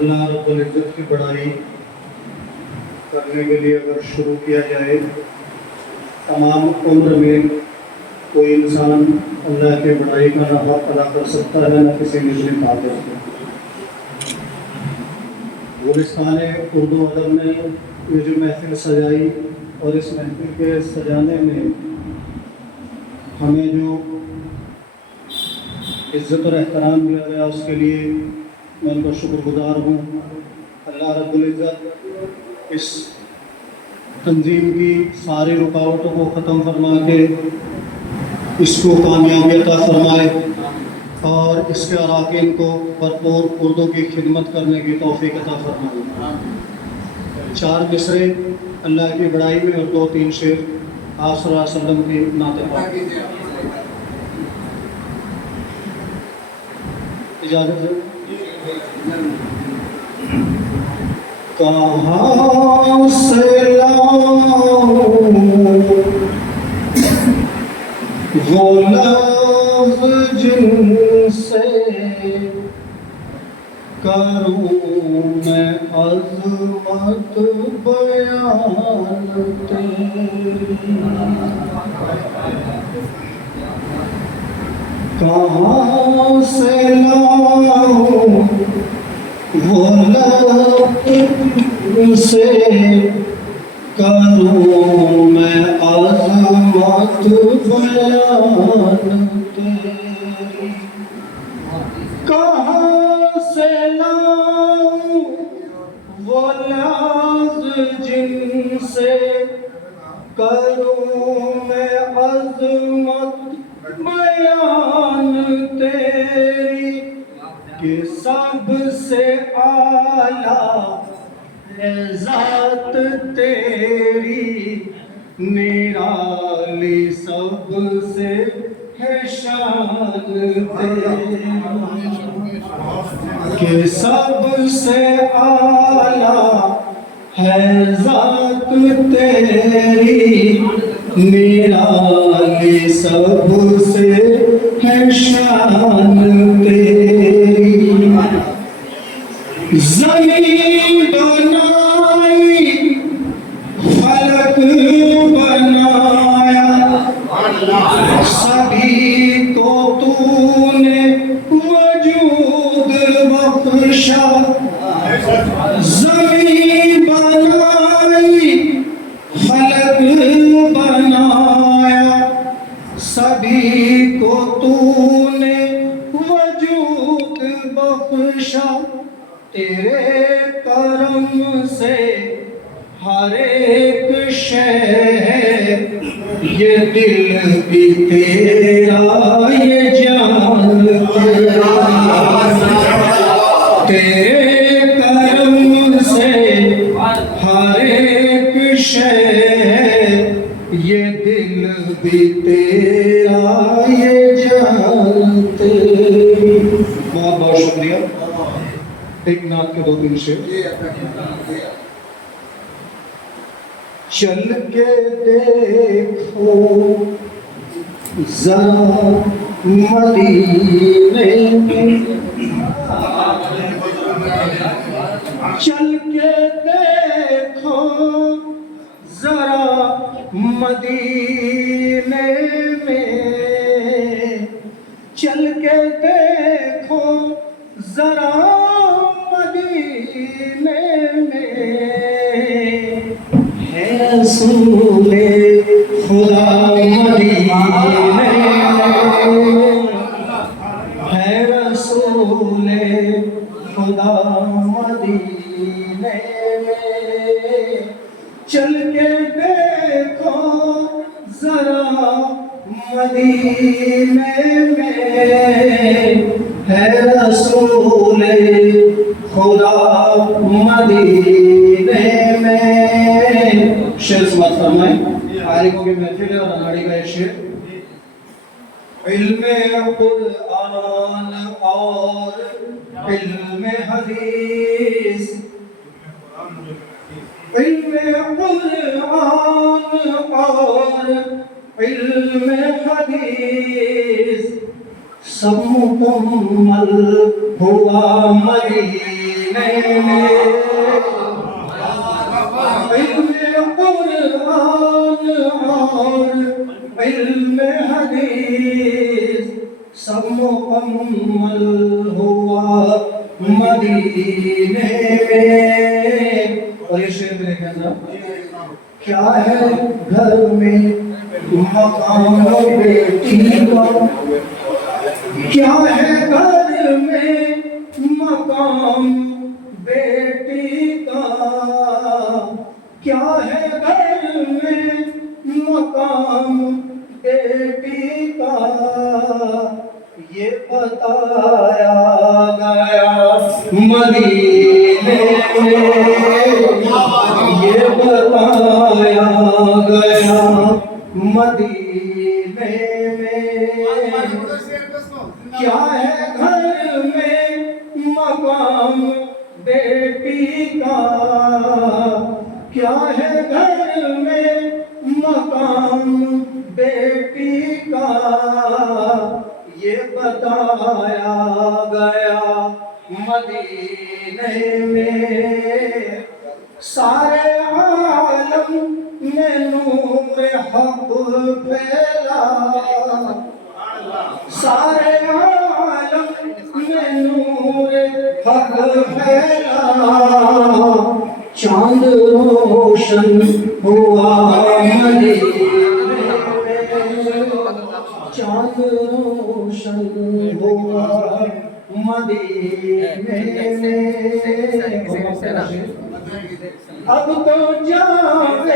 اللہ رب العزت کی بڑائی کرنے کے لیے اگر شروع کیا جائے، تمام عمر میں کوئی انسان اللہ کی بڑائی کا نہ حق ادا کر سکتا ہے، نہ کسی نجم قادر کو۔ گلستان اردو ادب نے یہ جو محفل سجائی اور اس محفل کے سجانے میں ہمیں جو عزت اور احترام دیا گیا، اس کے لیے میں ان کا شکر گزار ہوں۔ اللہ رب العزت اس تنظیم کی ساری رکاوٹوں کو ختم فرما کے اس کو کامیابی عطا فرمائے اور اس کے اراکین کو بھرپور اردو کی خدمت کرنے کی توفیق عطا فرمائے۔ 4 مصرے اللہ کی بڑائی میں اور 2-3 شعر آپ صلی اللہ علیہ وسلم کی نعت پاک۔ اجازت ہے؟ کہاں سے لاؤں وہ لفظ جن سے کروں میں عظمت بیان تیری، کہاں سے لاؤں وہ لفظ سے کروں میں عظمت بیان تیری، کہاں سے لاؤں وہ لفظ جن سے کروں میں عظمت بیان تیری، کہ سب سے اعلیٰ ہے ذات تیری، نرالی سب سے ہے شان تیری، کہ سب سے اعلیٰ ہے ذات تیری، نرالی سب سے ہے شان تیری، زمین بنائی فلک بنایا، سبھی کو تو نے وجود بخشا، زمین بنائی فلک بنایا، سبھی کو تو نے وجود بخشا، تیرے کرم سے ہر ایک شے ہے، یہ دل بھی تیرا یہ جان تیرا، تیرے کرم سے ہر ایک شے ہے، یہ دل بھی تیرا یہ جان تیری۔ بہت بہت شکریہ۔ ایک نعت کے 2-3 شعر۔ چل کے دیکھو ذرا مدینے میں، چل کے دیکھو ذرا مدینے میں، چل کے دیکھو ذرا مدینے میں، ہے رسول خدا مدینے میں، ہے رسول خدا مدینے میں، چل کے دیکھو ذرا مدینے میں، ہے رسول خدا مدینے میں۔ شعر سماعت فرمائیں۔ عارفوں کی محفل ہے اور اناڑی کا یہ شعر۔ علم قرآن اور علم حدیث، علم قرآن اور علم حدیث، سب مکمل ہوا مدینے میں علم قرآن اور علم حدیث سب مکمل ہوا مدینے میں. اور یہ شعر میں کہنا کیا ہے گھر میں مقام بیٹی کا, کیا ہے گھر میں مقام بیٹی کا, کیا ہے گھر میں مقام بیٹی کا, یہ بتایا گیا مدینے میں, یہ بتایا گیا مدینے میں. کیا ہے گھر میں مقام بیٹی کا, کیا ہے گھر میں مقام بیٹی کا, یہ بتایا گیا مدینے میں. سارے عالم میں نور حق پھیلا, سارے عالم میں نور حق پھیلا, چاند روشن ہوا مدینے میں, چاند روشن ہوا مدینے میں. اب تو جاوے